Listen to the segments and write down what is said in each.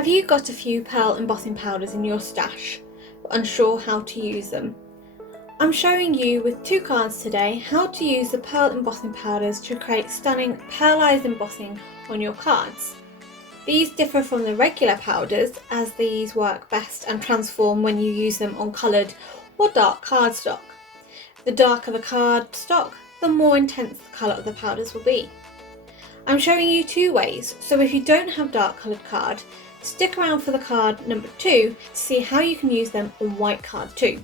Have you got a few pearl embossing powders in your stash, but unsure how to use them? I'm showing you with 2 cards today how to use the pearl embossing powders to create stunning pearlized embossing on your cards. These differ from the regular powders as these work best and transform when you use them on coloured or dark cardstock. The darker the cardstock, the more intense the colour of the powders will be. I'm showing you 2 ways, so if you don't have dark coloured card, stick around for the card number 2 to see how you can use them on white card too.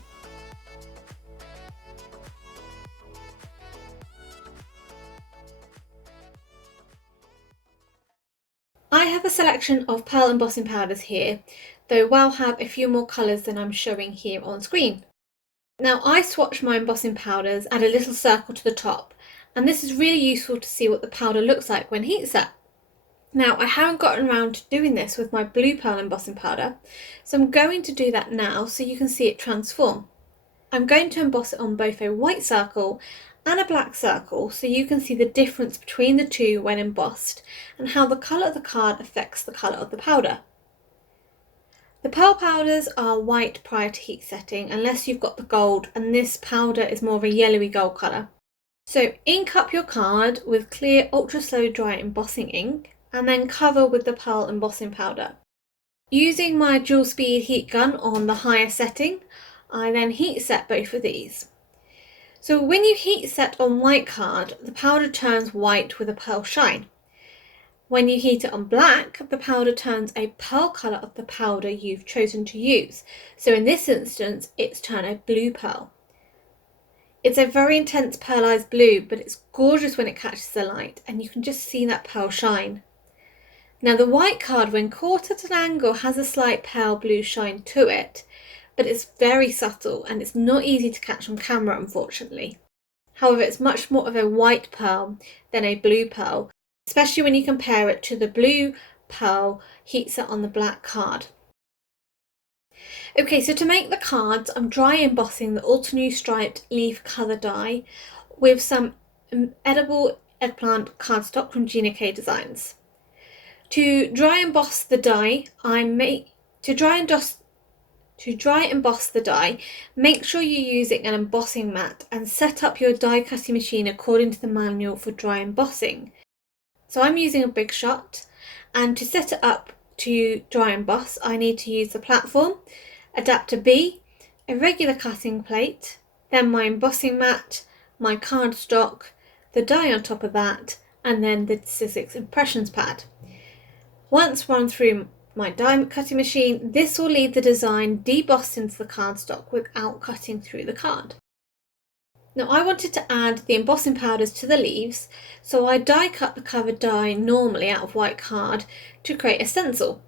I have a selection of pearl embossing powders here, though will have a few more colours than I'm showing here on screen. Now I swatch my embossing powders, add a little circle to the top, and this is really useful to see what the powder looks like when heat set. Now I haven't gotten around to doing this with my blue pearl embossing powder, so I'm going to do that now so you can see it transform. I'm going to emboss it on both a white circle and a black circle so you can see the difference between the two when embossed and how the colour of the card affects the colour of the powder. The pearl powders are white prior to heat setting unless you've got the gold, and this powder is more of a yellowy gold colour. So ink up your card with clear ultra slow dry embossing ink and then cover with the pearl embossing powder. Using my dual speed heat gun on the higher setting, I then heat set both of these. So when you heat set on white card, the powder turns white with a pearl shine. When you heat it on black, the powder turns a pearl colour of the powder you've chosen to use. So in this instance, it's turned a blue pearl. It's a very intense pearlized blue, but it's gorgeous when it catches the light and you can just see that pearl shine. Now the white card, when caught at an angle, has a slight pale blue shine to it, but it's very subtle and it's not easy to catch on camera, unfortunately. However, it's much more of a white pearl than a blue pearl, especially when you compare it to the blue pearl heat set on the black card. Okay, so to make the cards, I'm dry embossing the Altenew striped leaf colour die with some edible eggplant cardstock from Gina Designs. To dry emboss the die, make sure you're using an embossing mat and set up your die cutting machine according to the manual for dry embossing. So I'm using a Big Shot, and to set it up to dry emboss, I need to use the platform, adapter B, a regular cutting plate, then my embossing mat, my cardstock, the die on top of that, and then the Sizzix impressions pad. Once run through my die cutting machine, this will leave the design debossed into the cardstock without cutting through the card. Now I wanted to add the embossing powders to the leaves, so I die cut the covered die normally out of white card to create a stencil.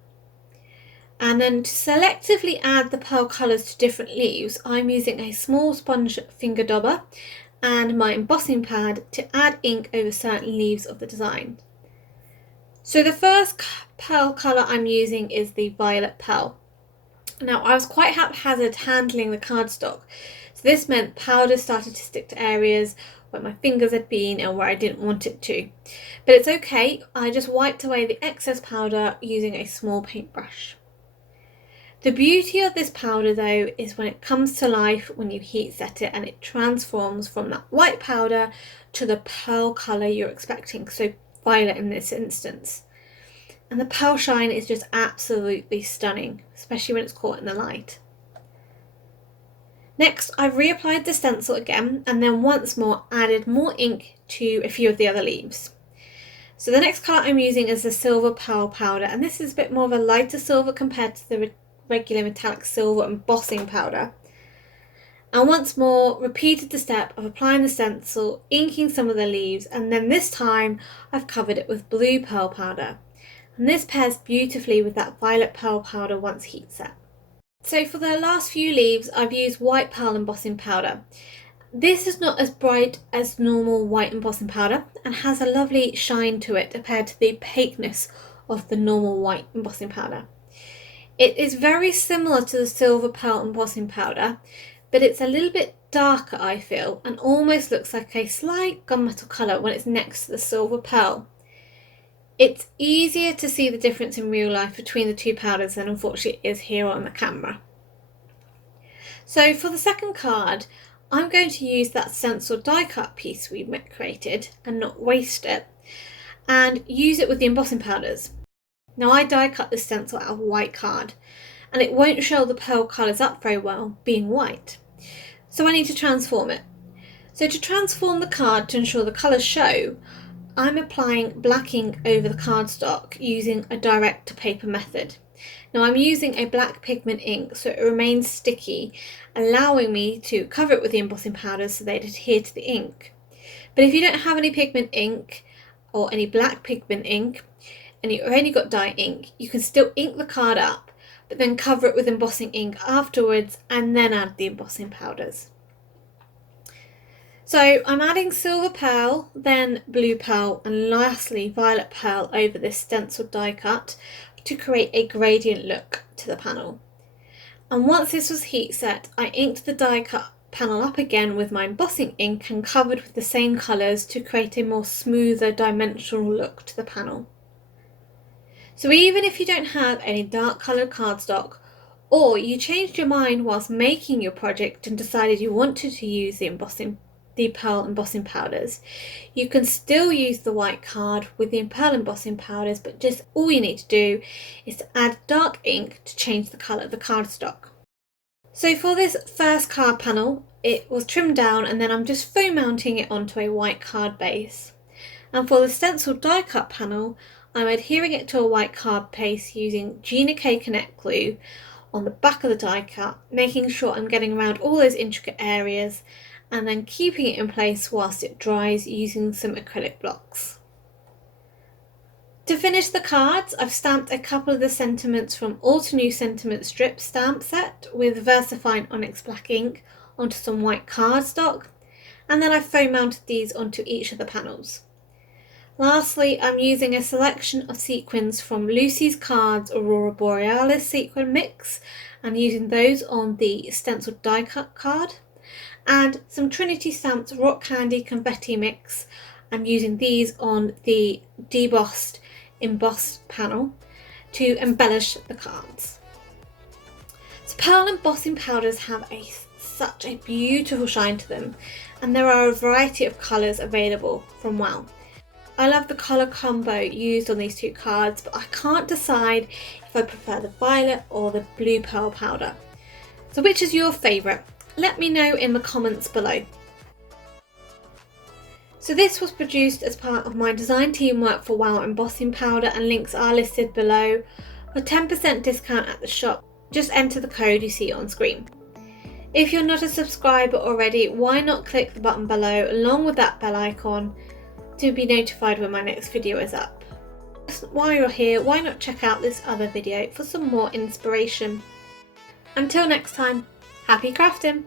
And then to selectively add the pearl colours to different leaves, I'm using a small sponge finger dauber and my embossing pad to add ink over certain leaves of the design. So the first pearl colour I'm using is the violet pearl. Now I was quite haphazard handling the cardstock, so this meant powder started to stick to areas where my fingers had been and where I didn't want it to. But it's okay, I just wiped away the excess powder using a small paintbrush. The beauty of this powder though is when it comes to life when you heat set it and it transforms from that white powder to the pearl colour you're expecting, so violet in this instance. And the pearl shine is just absolutely stunning, especially when it's caught in the light. Next, I've reapplied the stencil again and then once more added more ink to a few of the other leaves. So the next colour I'm using is the silver pearl powder, and this is a bit more of a lighter silver compared to the regular metallic silver embossing powder. And once more repeated the step of applying the stencil, inking some of the leaves, and then this time I've covered it with blue pearl powder. And this pairs beautifully with that violet pearl powder once heat set. So for the last few leaves I've used white pearl embossing powder. This is not as bright as normal white embossing powder and has a lovely shine to it compared to the opaqueness of the normal white embossing powder. It is very similar to the silver pearl embossing powder, but it's a little bit darker, I feel, and almost looks like a slight gunmetal colour when it's next to the silver pearl. It's easier to see the difference in real life between the two powders than unfortunately it is here on the camera. So for the second card, I'm going to use that stencil die cut piece we created and not waste it, and use it with the embossing powders. Now I die cut this stencil out of white card, and it won't show the pearl colours up very well being white. So I need to transform it. So to transform the card to ensure the colours show, I'm applying black ink over the cardstock using a direct to paper method. Now I'm using a black pigment ink so it remains sticky, allowing me to cover it with the embossing powders so they'd adhere to the ink. But if you don't have any pigment ink or any black pigment ink and you've only got dye ink, you can still ink the card up but then cover it with embossing ink afterwards and then add the embossing powders. So I'm adding silver pearl, then blue pearl, and lastly violet pearl over this stencil die cut to create a gradient look to the panel. And once this was heat set, I inked the die cut panel up again with my embossing ink and covered with the same colours to create a more smoother dimensional look to the panel. So even if you don't have any dark coloured cardstock, or you changed your mind whilst making your project and decided you wanted to use the pearl embossing powders, you can still use the white card with the pearl embossing powders, but just all you need to do is to add dark ink to change the colour of the cardstock. So for this first card panel, it was trimmed down and then I'm just foam mounting it onto a white card base. And for the stencil die cut panel, I'm adhering it to a white card base using Gina Connect glue on the back of the die cut, making sure I'm getting around all those intricate areas and then keeping it in place whilst it dries using some acrylic blocks. To finish the cards, I've stamped a couple of the sentiments from Altenew sentiment strip stamp set with Versafine Onyx black ink onto some white cardstock, and then I've foam mounted these onto each of the panels. Lastly, I'm using a selection of sequins from Lucy's Cards Aurora Borealis sequin mix and using those on the stencil die cut card, and some Trinity Stamps Rock Candy Confetti mix. I'm using these on the embossed panel to embellish the cards. So pearl embossing powders have such a beautiful shine to them, and there are a variety of colours available from WOW. I love the colour combo used on these two cards, but I can't decide if I prefer the violet or the blue pearl powder. So which is your favourite? Let me know in the comments below. So this was produced as part of my design teamwork for WOW embossing powder, and links are listed below. For 10% discount at the shop, just enter the code you see on screen. If you're not a subscriber already, why not click the button below along with that bell icon to be notified when my next video is up. While you're here, why not check out this other video for some more inspiration. Until next time, happy crafting!